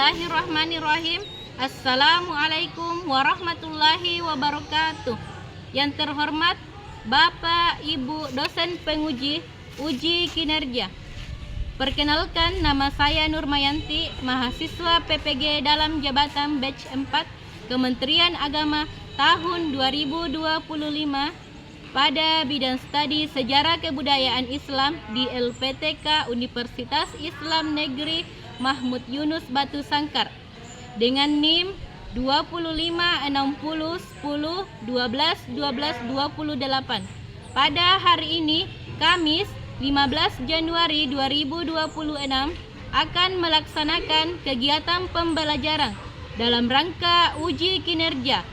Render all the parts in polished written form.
Bismillahirrahmanirrahim. Assalamualaikum warahmatullahi wabarakatuh. Yang terhormat Bapak Ibu dosen penguji uji kinerja. Perkenalkan, nama saya Nurmayanti, mahasiswa PPG dalam jabatan batch 4 Kementerian Agama tahun 2025 pada bidang studi Sejarah Kebudayaan Islam di LPTK Universitas Islam Negeri Mahmud Yunus Batu Sangkar dengan NIM 256010121228. Pada hari ini, Kamis 15 Januari 2026, akan melaksanakan kegiatan pembelajaran dalam rangka uji kinerja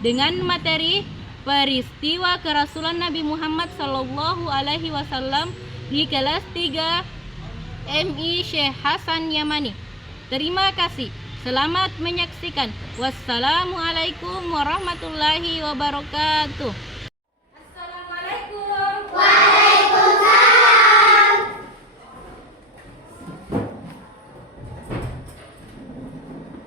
dengan materi peristiwa kerasulan Nabi Muhammad SAW di kelas 3 MI Syekh Hasan Yamani. Terima kasih. Selamat menyaksikan. Wassalamualaikum warahmatullahi wabarakatuh. Assalamualaikum. Waalaikumsalam.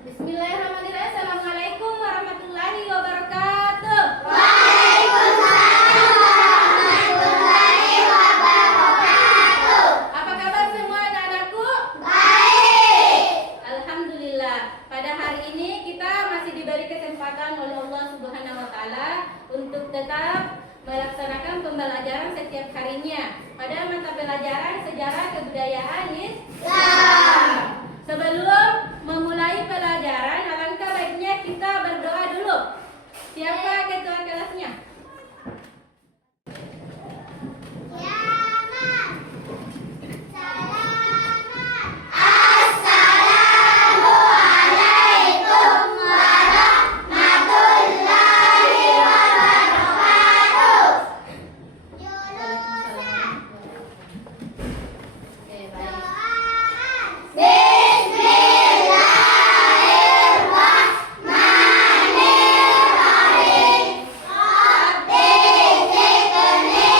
Bismillahirrahmanirrahim. Assalamualaikum warahmatullahi wabarakatuh. Waalaikumsalam warahmatullahi wabarakatuh. Apa kabar semua anak-anakku? Baik. Alhamdulillah. Pada hari ini kita masih diberi kesempatan oleh Allah Subhanahu wa taala untuk tetap melaksanakan pembelajaran setiap harinya pada mata pelajaran Sejarah Kebudayaan Islam. Sebelum memulai pelajaran, alangkah baiknya kita berdoa dulu. Siapa ketua kelasnya? Assalamualaikum warahmatullahi wabarakatuh. Oke, baik. Bismillahirrahmanirrahim. Rabbi zidni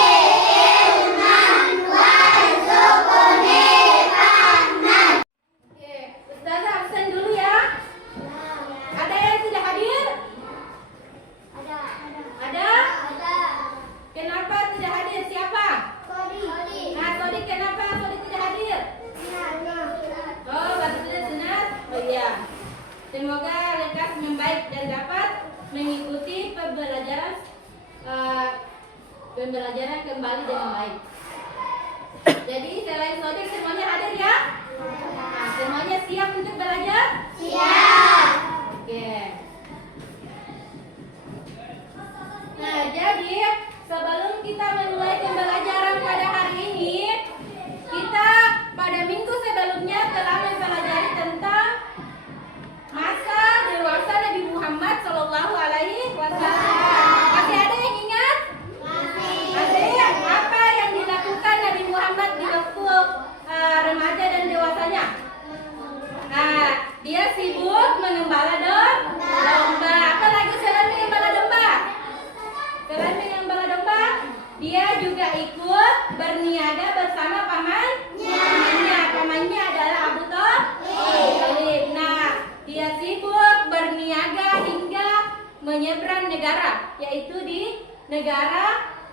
ilman warzuqni fahman. Oke, Ustazah absen dulu ya. Ada yang tidak hadir? Ada? Kenapa tidak hadir? Siapa? Nah, Sodi, kenapa Sodi tidak hadir? Oh, baru sudah sunat. Oh iya. Semoga lekas membaik dan dapat mengikuti pembelajaran kembali dengan baik. Jadi selain Sodi semuanya hadir ya? Nah, semuanya siap untuk belajar? Siap. Oke. Nah, jadi sebelum kita memulai pembelajaran pada hari ini, kita pada minggu sebelumnya telah mempelajari tentang masa dewasa Nabi Muhammad SAW. Masih ada yang ingat? Masih. Apa yang dilakukan Nabi Muhammad di waktu remaja dan dewasanya? Nah, dia sibuk mengembala domba. Apa lagi selain mengembala domba? Selain mengembala domba, dia juga ikut berniaga bersama pamannya. Pamannya adalah Abu Thalib. Nah, dia sibuk berniaga hingga menyeberang negara, yaitu di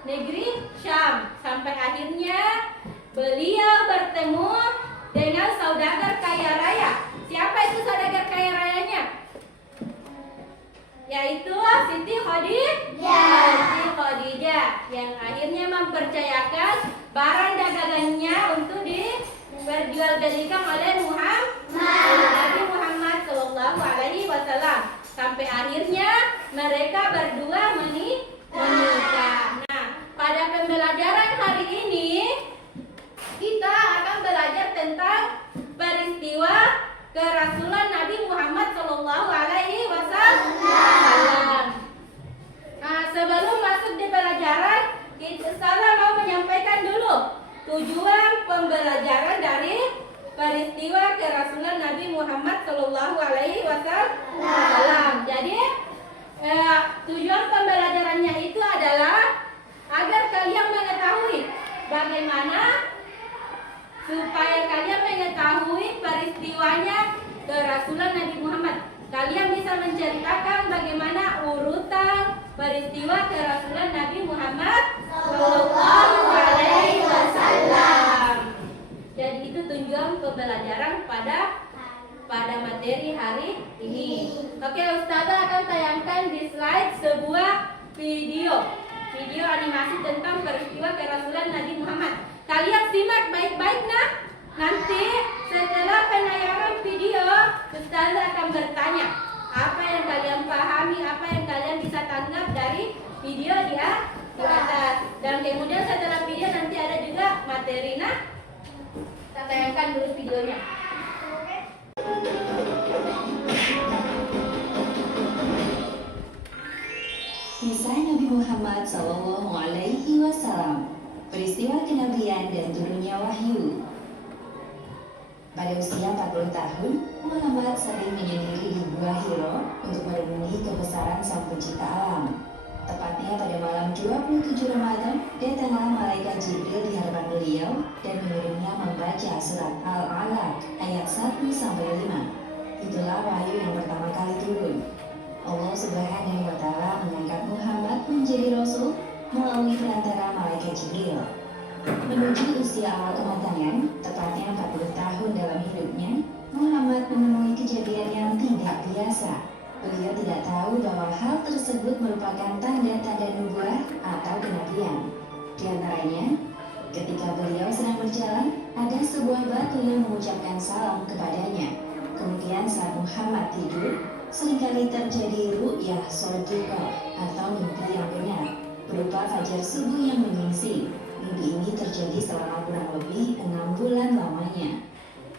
negeri Syam. Sampai akhirnya beliau bertemu dengan saudagar kaya raya. Siapa itu saudagar kaya rayanya? Yaitu Siti Khadijah yang akhirnya mempercayakan barang dagangannya untuk diperjualbelikan oleh Nabi Muhammad SAW. Sampai akhirnya mereka berdua menikah. Nah, pada pembelajaran hari ini kita akan belajar tentang peristiwa kerasulan Nabi Muhammad SAW. Nah, sebelum masuk di pelajaran, saya mau menyampaikan dulu tujuan pembelajaran dari peristiwa kerasulan Nabi Muhammad SAW. Jadi tujuan pembelajarannya itu adalah agar kalian mengetahui bagaimana supaya kalian mengetahui peristiwanya kerasulan menceritakan bagaimana urutan peristiwa kerasulan Nabi Muhammad Sallallahu Alaihi Wasallam. Jadi itu tujuan pembelajaran pada materi hari ini. Oke, Ustazah akan tayangkan di slide sebuah video animasi tentang peristiwa kerasulan Nabi Muhammad. Kalian simak baik-baik nah. Nanti setelah penayangan video, Ustazah akan bertanya apa yang kalian pahami, apa yang kalian bisa tanggap dari video di atas. Dan kemudian setelah video nanti ada juga materi nah. Kita tayangkan dulu videonya. Kisah Nabi Muhammad Sallallahu Alaihi Wasallam, peristiwa kenabian dan turunnya wahyu. Pada usia 40 tahun, Muhammad sering menyendiri di Gua Hiro untuk merenungi kebesaran Sang Pencipta alam. Tepatnya pada malam 27 Ramadan, datanglah malaikat Jibril di hadapan beliau dan menyuruhnya membaca surat Al-Alaq ayat 1-5. Itulah wahyu yang pertama kali turun. Allah Subhanahu wa Ta'ala mengangkat Muhammad menjadi Rasul melalui perantara malaikat Jibril. Menuju usia awal kematangan, tepatnya 40 tahun dalam hidupnya, Muhammad menemui kejadian yang tidak biasa. Beliau tidak tahu bahwa hal tersebut merupakan tanda-tanda nubuah atau kenabian. Di antaranya, ketika beliau sedang berjalan, ada sebuah batu yang mengucapkan salam kepadanya. Kemudian saat Muhammad tidur, seringkali terjadi ru'yah shadiqah atau mimpi yang benar, berupa fajar subuh yang menyingsing. Mimpi ini terjadi selama kurang lebih 6 bulan lamanya.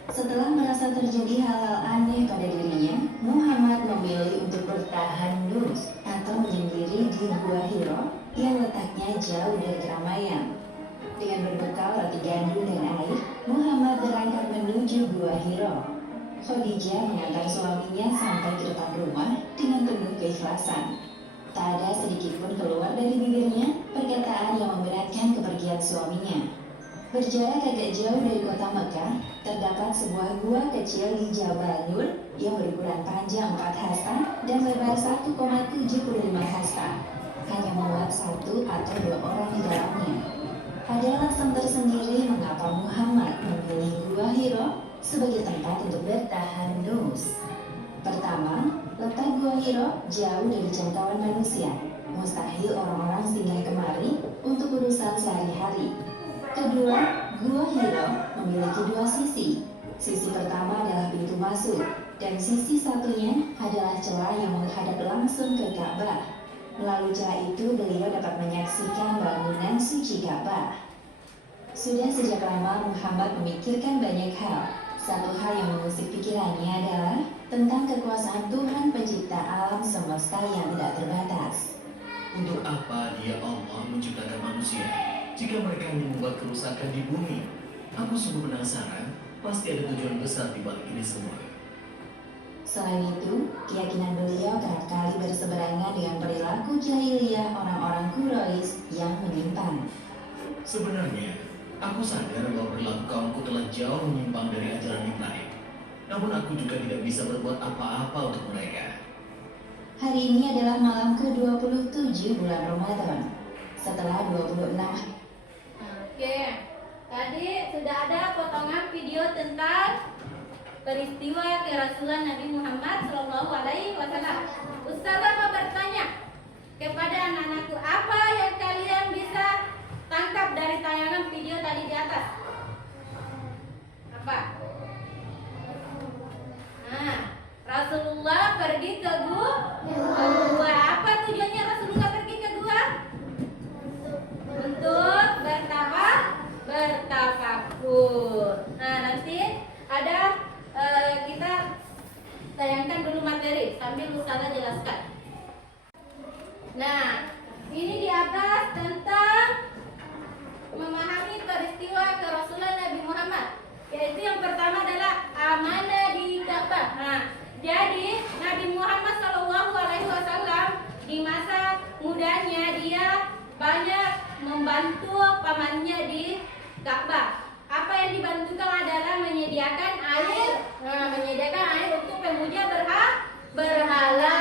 Setelah merasa terjadi hal-hal aneh pada dirinya, Muhammad memilih untuk bertahan dus atau menyendiri di Gua Hiro yang letaknya jauh dari keramaian. Dengan berbekal roti gandum dan air, Muhammad berangkat menuju Gua Hiro. Khadijah mengantar suaminya sampai ke depan rumah dengan penuh keikhlasan. Tak ada sedikit pun keluar dari bibirnya perkataan yang memberatkan kepergian suaminya. Berjarak agak jauh dari kota Mekah, terdapat sebuah gua kecil di Jabal Nur yang berukuran panjang 4 hasta dan lebar 1,75 hasta. Hanya muat 1 atau 2 orang di dalamnya. Ada alasan tersendiri mengapa Muhammad memilih Gua Hiro sebagai tempat untuk bertahan dus. Pertama, letak Gua Hiro jauh dari jangkauan manusia. Mustahil orang-orang singgah kemari untuk urusan sehari-hari. Kedua, Gua Hiro memiliki 2 sisi. Sisi pertama adalah pintu masuk, dan sisi satunya adalah celah yang menghadap langsung ke Ka'bah. Melalui celah itu, beliau dapat menyaksikan bangunan suci Ka'bah. Sudah sejak lama Muhammad memikirkan banyak hal. Satu hal yang mengusik pikirannya adalah tentang kekuasaan Tuhan pencipta alam semesta yang tidak terbatas. Untuk apa Dia Allah menciptakan manusia jika mereka hanya membuat kerusakan di bumi? Aku sungguh penasaran, pasti ada tujuan besar di balik ini semua. Selain itu, keyakinan beliau kerap kali berseberangan dengan perilaku jahiliyah orang-orang Quraisy yang menyimpang. Sebenarnya, aku sadar bahwa perilaku kaumku telah jauh menyimpang dari ajaran Ibrahim. Namun aku juga tidak bisa berbuat apa-apa untuk mereka. Hari ini adalah malam ke-27 bulan Ramadan. Setelah 26. Oke, tadi sudah ada potongan video tentang peristiwa kerasulan Nabi Muhammad Sallallahu Alaihi Wasallam. Ustazah mau bertanya kepada anak-anakku, apa yang kalian bisa tangkap dari tayangan video tadi di atas? Apa? Nah, Rasulullah pergi ke gua. Apa tujuannya Rasulullah pergi ke gua? Untuk bertafakur. Nah, nanti ada kita tayangkan dulu materi sambil Ustazah jelaskan. Nah, ini di atas tentang memahami peristiwa kerasulan Nabi Muhammad. Yaitu yang pertama adalah amanah di Ka'bah. Nah, jadi Nabi Muhammad SAW di masa mudanya dia banyak membantu pamannya di Ka'bah. Apa yang dibantukan adalah menyediakan air untuk pemuja berhala.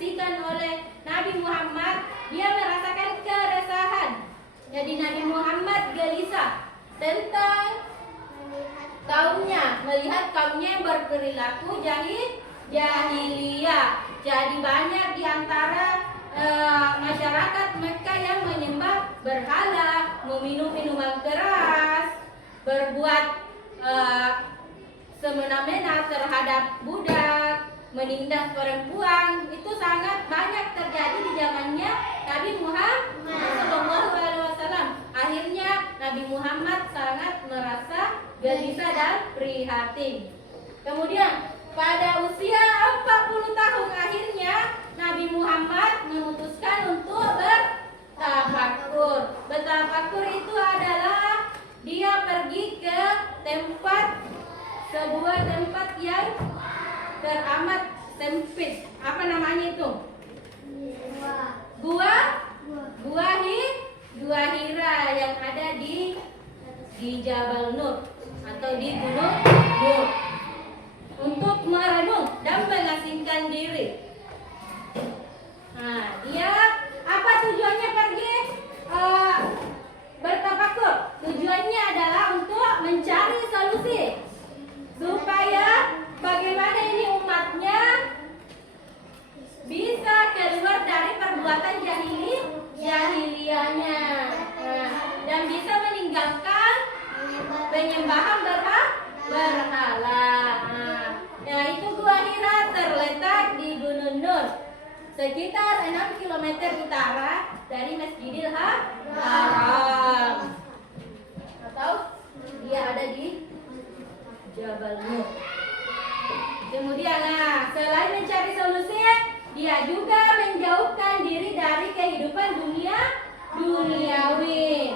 disaksikan oleh Nabi Muhammad, dia merasakan keresahan. Jadi Nabi Muhammad gelisah tentang kaumnya, melihat kaumnya yang berperilaku jahiliyah. Jadi banyak di antara masyarakat Mekah yang menyembah berhala, meminum minuman keras, berbuat semena-mena terhadap budak, menindas perempuan. Itu sangat banyak terjadi di zamannya Nabi Muhammad SAW. Akhirnya Nabi Muhammad sangat merasa gelisah dan prihatin. Kemudian pada usia 40 tahun akhirnya Nabi Muhammad memutuskan untuk bertafakur. Bertafakur itu adalah dia pergi ke sebuah tempat yang teramat sempit. Apa namanya itu? Gua Hira yang ada di Jabal Nur atau di Gunung Nur, untuk merenung dan mengasingkan diri. Nah, dia apa tujuannya pergi bertafakur? Tujuannya adalah untuk mencari solusi supaya bagaimana ini umatnya bisa keluar dari perbuatan jahiliyahnya, dan bisa meninggalkan penyembahan berhala. Nah, itu Gua Hira terletak di Gunung Nur, sekitar 6 km utara dari Masjidil Haram, atau dia ada di Jabal Nur. Kemudian, selain mencari solusi, dia juga menjauhkan diri dari kehidupan duniawi.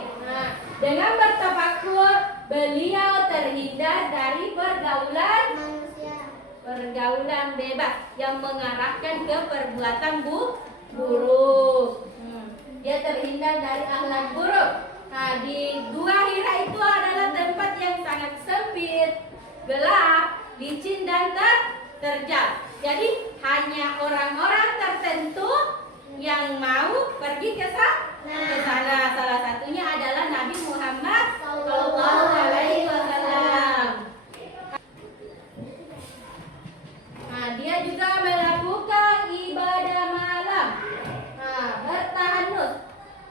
Dengan bertafakur, beliau terhindar dari pergaulan bebas yang mengarahkan ke perbuatan buruk. Dia terhindar dari akhlak buruk. Di Gua Hira itu adalah tempat yang sangat sempit, gelap, licin dan terjal. Jadi hanya orang-orang tertentu yang mau pergi ke sana. Salah satunya adalah Nabi Muhammad SAW. Dia juga melakukan ibadah malam, bertahanus,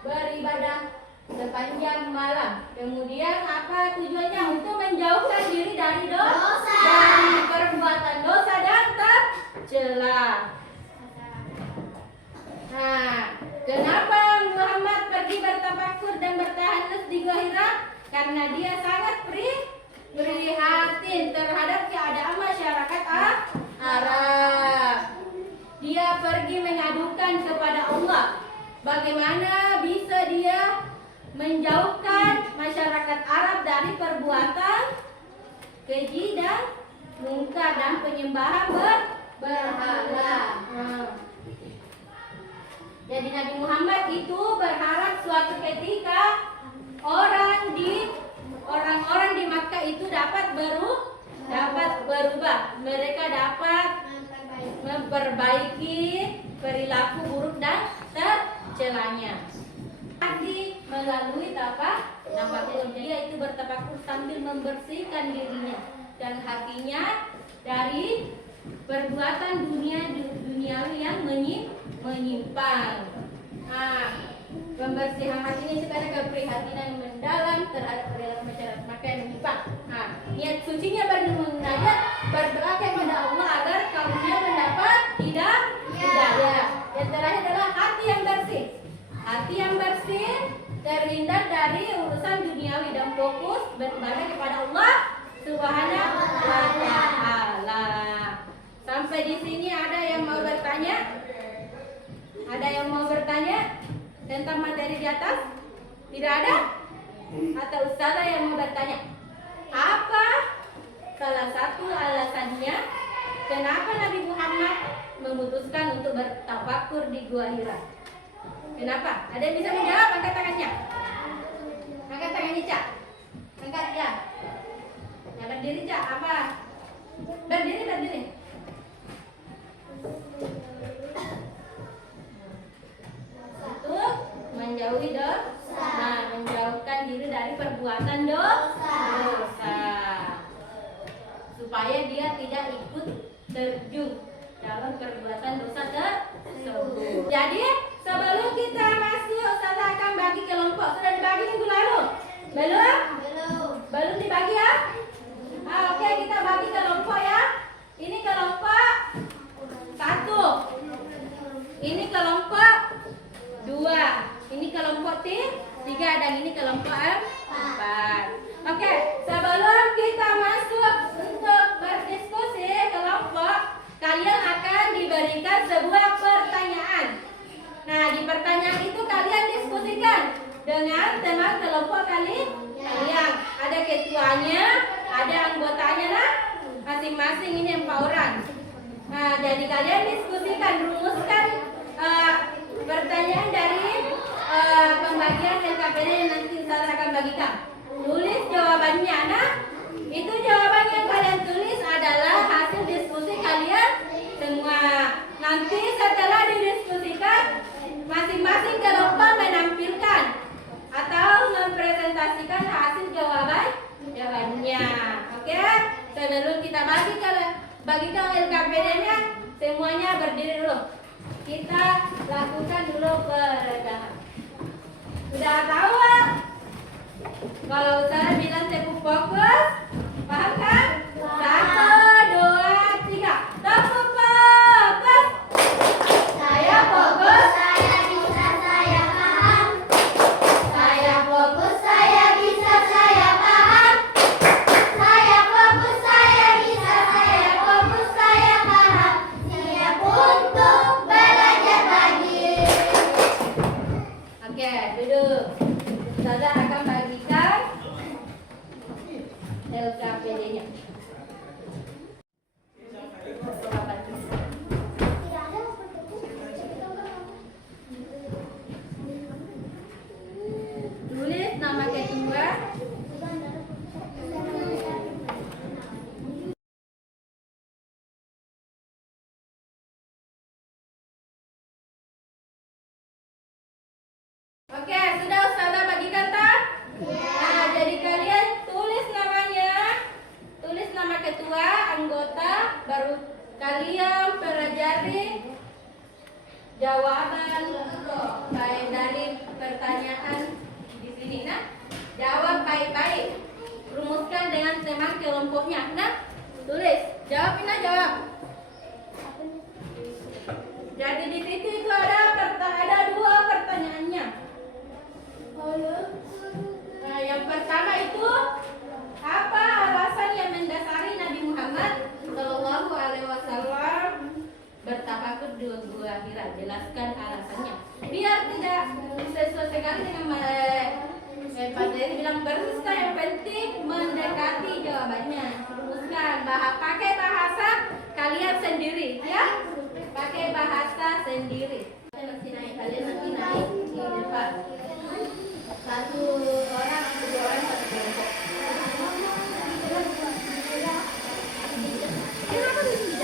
beribadah sepanjang malam. Kemudian apa tujuannya? Untuk menjauhkan diri dari dosa, dari perbuatan dosa dan tercela. Kenapa Muhammad pergi bertafakur dan bertahanus di Gua Hira? Karena dia sangat prihatin terhadap keadaan masyarakat Arab. Dia pergi mengadukan kepada Allah bagaimana bisa dia menjauhkan masyarakat Arab dari perbuatan keji dan mungkar dan penyembahan berhala. Jadi Nabi Muhammad itu berharap suatu ketika orang-orang di Makkah itu dapat berubah. Mereka dapat memperbaiki perilaku buruk dan tercelanya. Melalui tafakur, dia itu bertafakur sambil membersihkan dirinya dan hatinya dari perbuatan duniawi yang menyimpang. Pembersihan hatinya itu karena keprihatinan mendalam terhadap perilaku masyarakat Makkah yang menyimpang. Niat sucinya bermunajat, berdoa kepada Allah agar kaumnya mendapat hidayah. Yang terakhir adalah hati yang bersih. Hati yang bersih terhindar dari urusan duniawi dan fokus beribadah kepada Allah Subhanahu wa Ta'ala. Sampai di sini ada yang mau bertanya? Ada yang mau bertanya tentang materi di atas? Tidak ada? Atau ustazah yang mau bertanya? Apa salah satu alasannya kenapa Nabi Muhammad memutuskan untuk bertafakur di Gua Hira? Kenapa? Ada yang bisa menjawab? Angkat tangannya. Angkat tangannya, Cak. Angkat ya. Ya, berdiri, Cak. Apa? Berdiri. menjauhi dosa. Nah, menjauhkan diri dari perbuatan dosa. Supaya dia tidak ikut terjun dalam perbuatan dosa tersebut. Jadi sebelum kita masuk, Ustazah akan bagi kelompok. Sudah dibagi minggu lalu? Belum? Belum dibagi ya? Oke, kita bagi kelompok ya. Ini kelompok 1. Ini kelompok 2. Ini kelompok 3 dan ini kelompok 4. Oke, sebelum kita masuk untuk berdiskusi kelompok, kalian akan diberikan sebuah pertanyaan. Nah, di pertanyaan itu kalian diskusikan dengan teman kelompok kalian. Ada ketuanya, ada anggotanya lah. Masing-masing ini 4 orang. Nah, jadi kalian diskusikan, rumuskan pertanyaan dari pembagian LKPD yang nanti saya akan bagikan. Tulis jawabannya. Nah, itu jawaban yang kalian tulis adalah hasil diskusi kalian semua. Nanti setelah didiskusikan, masing-masing kelompok menampilkan atau mempresentasikan hasil jawabannya. Oke? Sebelum kita bagikan LKPD-nya, semuanya berdiri dulu. Kita lakukan dulu peregangan. Sudah tahu? Kalau saya bilang tepuk fokus, paham kan? 1, 2, 3. Tepuk fokus. Saya fokus, saya bisa, saya paham. Saya fokus, saya bisa, saya paham. Saya fokus, saya bisa, saya fokus, saya paham. Siap untuk belajar lagi. Oke, duduk. Ustazah akan bagikan LKPD-nya. Tulis nama ketua. Oke, sudah Ustazah bagikan tak? Nah, jadi kalian tulis namanya, tulis nama ketua, anggota, baru kalian pelajari jawaban baik dari pertanyaan di sini. Nah, jawab baik-baik, rumuskan dengan teman kelompoknya. Nah, tulis, jawab. Jadi di situ itu ada 2 pertanyaannya. Nah, yang pertama itu apa alasan yang mendasari Nabi Muhammad Shallallahu Alaihi Wasallam bertafakur di Gua Hira? Jelaskan alasannya. Biar tidak sesuai sekali dengan Pak Jerry bilang berusaha, yang penting mendekati jawabannya. Rumuskan, pakai bahasa kalian sendiri, ya. Pakai bahasa sendiri. Kalian nanti naik di depan. 1 orang atau 2 orang satu kelompok. Kenapa disini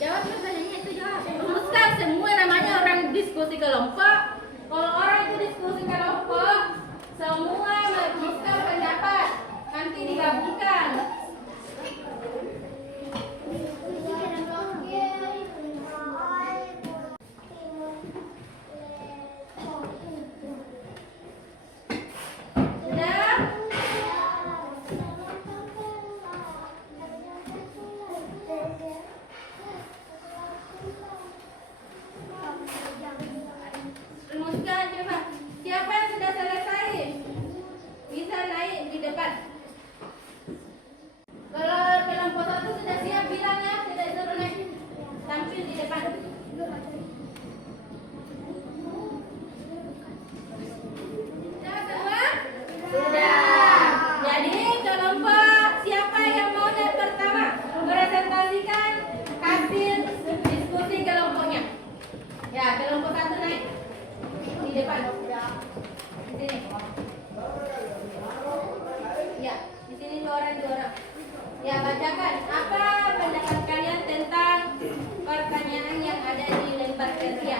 jawab pertanyaannya itu jawab. Rumuskan semua namanya orang diskusi kelompok. Kalau orang itu diskusi kelompok, semua merumuskan pendapat. Nanti digabungkan. Rumuskan coba. Siapa yang sudah selesai? Bisa naik di depan. Kalau kelompok 1 sudah siap bilang ya, sudah suruh naik. Tampil di depan. Sudah semua? Sudah. Jadi kelompok siapa yang mau naik pertama? Presentasikan hasil diskusi kelompoknya. Ya, kelompok 1 naik di depan. Di sini. Ya, di sini 2 orang. Ya, bacakan apa pendapat kalian tentang pertanyaan yang ada di lembar kerja.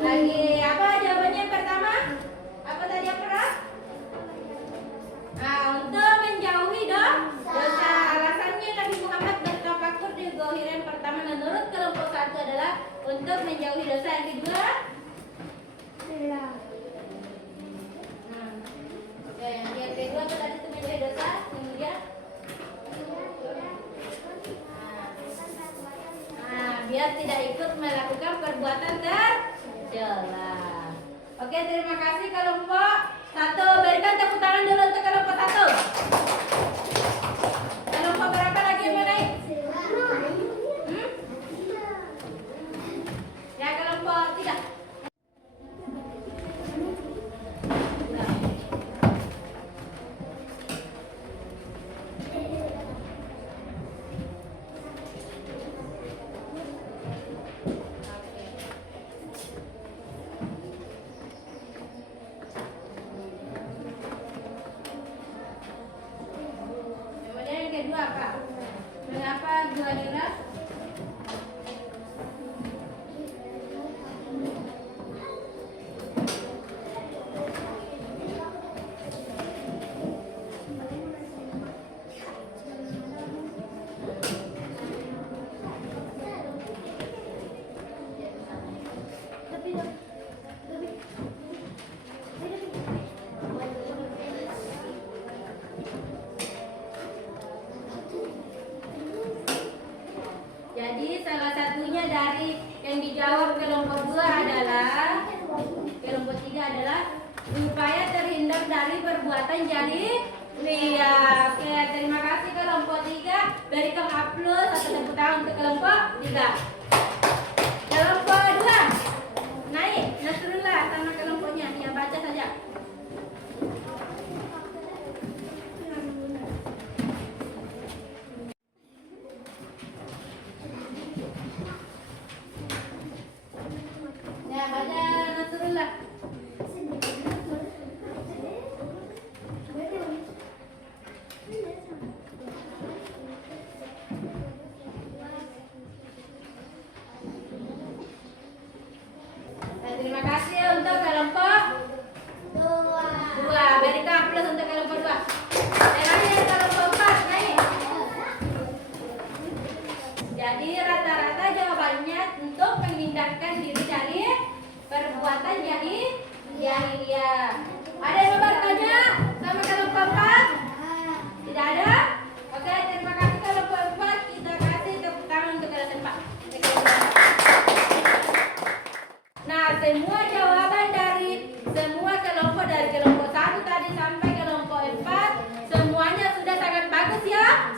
Lagi apa jawabannya yang pertama? Apa tadi yang pertama? Nah, untuk menjauhi dosa. Alasannya Nabi Muhammad bertafakur di gohiran pertama menurut kelompok satu adalah untuk menjauhi dosa. Yang kedua? Oke, yang kedua itu tadi itu menjauhi dosa. Kemudian? Biar tidak ikut melakukan perbuatan tercela. Oke, terima kasih kelompok satu. Berikan tepuk tangan dulu untuk kelompok satu. Kelompok berapa lagi yang mau naik? Ya, kelompok tiga. Kemudian yang kedua apa? Mengapa gua hira? Jadi salah satunya dari yang dijawab kelompok 2 adalah kelompok 3 adalah supaya terhindar dari perbuatan jadi ria. Oke, terima kasih kelompok 3. Berikan aplaus atau tepuk tangan untuk kelompok 3. Kelompok 2 naik Nasrullah sama kelompoknya, yang baca saja. Ya, baca Nasrullah. Terima kasih untuk kelompok 2. Berikan aplaus untuk kelompok 2. Terakhir kelompok 4 naik. Jadi rata-rata jawabannya untuk menghindarkan diri dari perbuatan jahiliyah. Ada yang mau bertanya sama kelompok 4? Tidak ada? Oke, terima kasih kelompok 4. Kita kasih tepuk tangan untuk kelompok 4. Nah, semua jawaban dari semua kelompok dari kelompok 1 tadi sampai kelompok 4 semuanya sudah sangat bagus ya.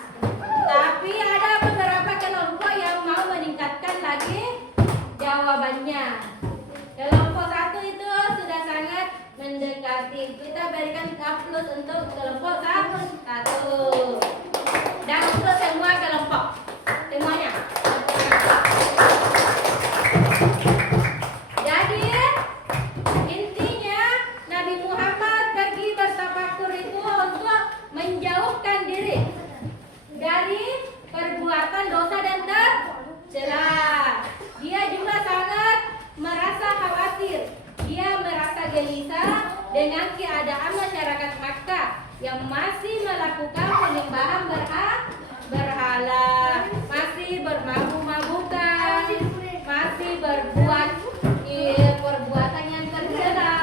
Tapi ada beberapa kelompok yang mau meningkatkan lagi jawabannya. Kelompok 1 itu sudah sangat mendekati. Kita berikan aplaus untuk kelompok 1. Dan untuk semua kelompok. Semuanya. Jadi intinya Nabi Muhammad pergi bertafakur itu untuk menjauhkan diri dari perbuatan dosa dan tercela. Dia juga sangat merasa khawatir. Dia merasa gelisah dengan keadaan masyarakat Makkah yang masih melakukan penyembahan berhala, masih bermabuk-mabukan, masih berbuat perbuatan yang tercela,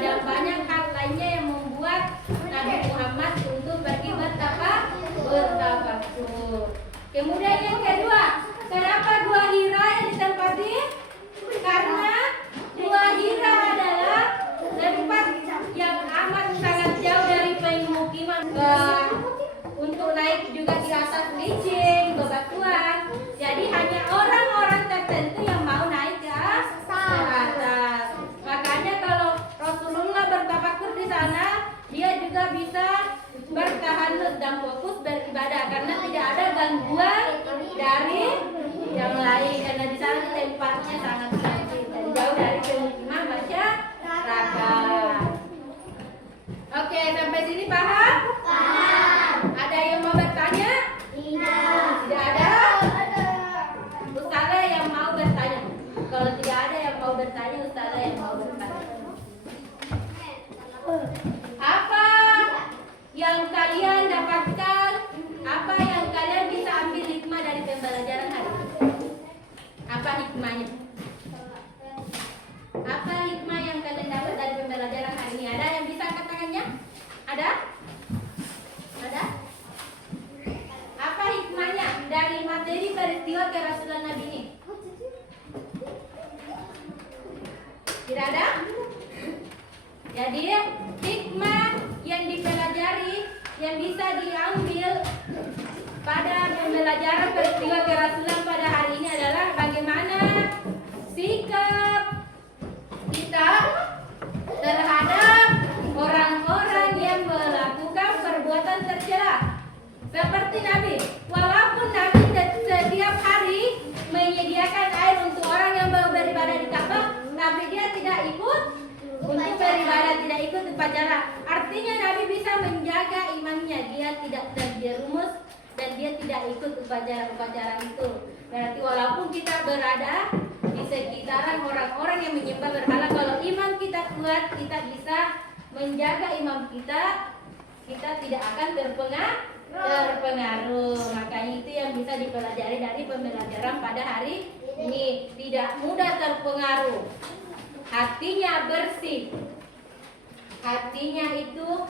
dan banyak hal lainnya yang membuat Nabi Muhammad untuk pergi bertafakur. Kemudian yang kedua, kenapa Gua Hira yang ditempati? Karena Gua Hira adalah tempat yang amat sangat jauh dari pemukiman. Untuk naik juga di atas licin, bebatuan. Jadi hanya orang-orang tertentu yang mau naik ke atas. Makanya kalau Rasulullah bertafakur di sana, dia juga bisa bertahan dan fokus beribadah karena tidak ada gangguan dari yang lain, karena di sana tempatnya sangat cantik dan jauh dari pemukiman masyarakat. Oke, sampai sini paham? Paham. Ada yang mau bertanya? Tidak. Tidak ada? Ustazah yang mau bertanya? Kalau tidak ada yang mau ada? Jadi hikmah yang dipelajari yang bisa diambil pada pembelajaran peristiwa kerasulan pada hari ini adalah bagaimana sikap kita terhadap orang-orang yang melakukan perbuatan tercela. Seperti Nabi, walaupun Nabi setiap hari menyediakan air untuk orang yang beribadah di Ka'bah, tapi dia tidak ikut untuk beribadah, tidak ikut upacara. Artinya Nabi bisa menjaga imannya, dia tidak terjerumus dan dia tidak ikut upacara-upacara itu. Berarti walaupun kita berada di sekitaran orang-orang yang menyembah berhala, kalau iman kita kuat, kita bisa menjaga iman kita, kita tidak akan terpengaruh. Makanya itu yang bisa dipelajari dari pembelajaran pada hari ini. Tidak mudah terpengaruh, hatinya bersih, hatinya itu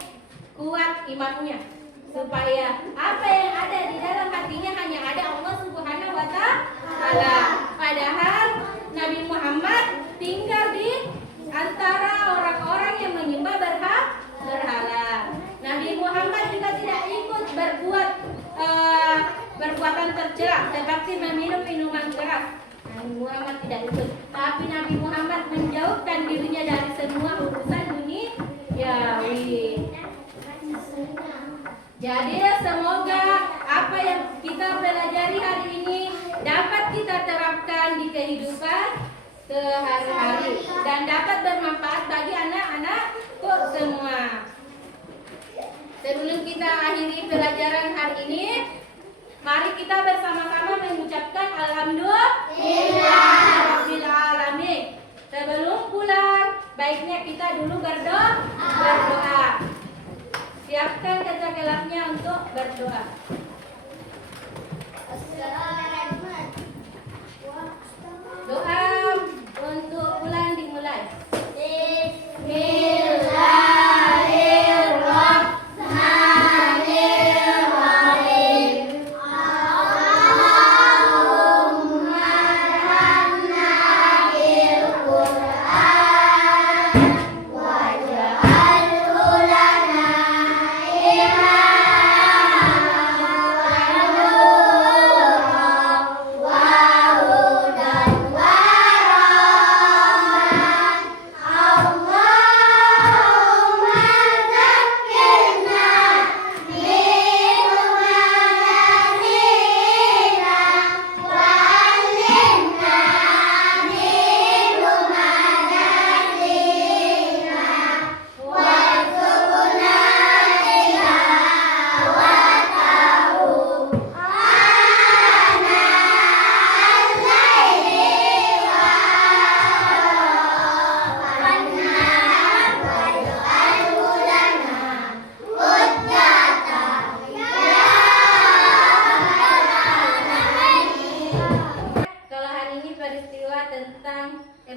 kuat imannya, supaya apa yang ada di dalam hatinya hanya ada Allah Subhanahu wa Ta'ala. Padahal Nabi Muhammad tinggal di antara orang-orang yang menyembah berhala. Nabi Muhammad juga tidak ikut berbuat perbuatan tercela seperti meminum minuman keras. Nabi Muhammad tidak ikut, tapi Nabi Muhammad menjauhkan dirinya dari semua urusan duniawi. Jadi semoga apa yang kita pelajari hari ini dapat kita terapkan di kehidupan sehari-hari dan dapat bermanfaat bagi anak-anakku semua. Sebelum kita akhiri pelajaran hari ini, mari kita bersama-sama mengucapkan Alhamdulillahirabbil alamin. Sebelum pulang, baiknya kita dulu berdoa. Siapkan kaca gelapnya untuk berdoa. Doa untuk pulang dimulai.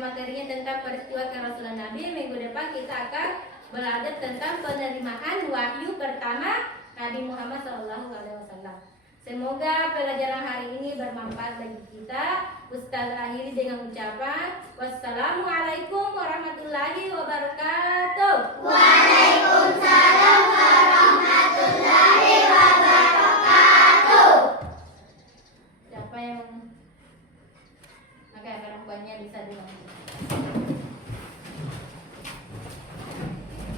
Materinya tentang peristiwa kerasulan Nabi. Minggu depan kita akan belajar tentang penerimaan wahyu pertama Nabi Muhammad SAW. Semoga pelajaran hari ini bermanfaat bagi kita. Ustaz akhiri dengan ucapan wassalamualaikum warahmatullahi wabarakatuh. Waalaikumsalam.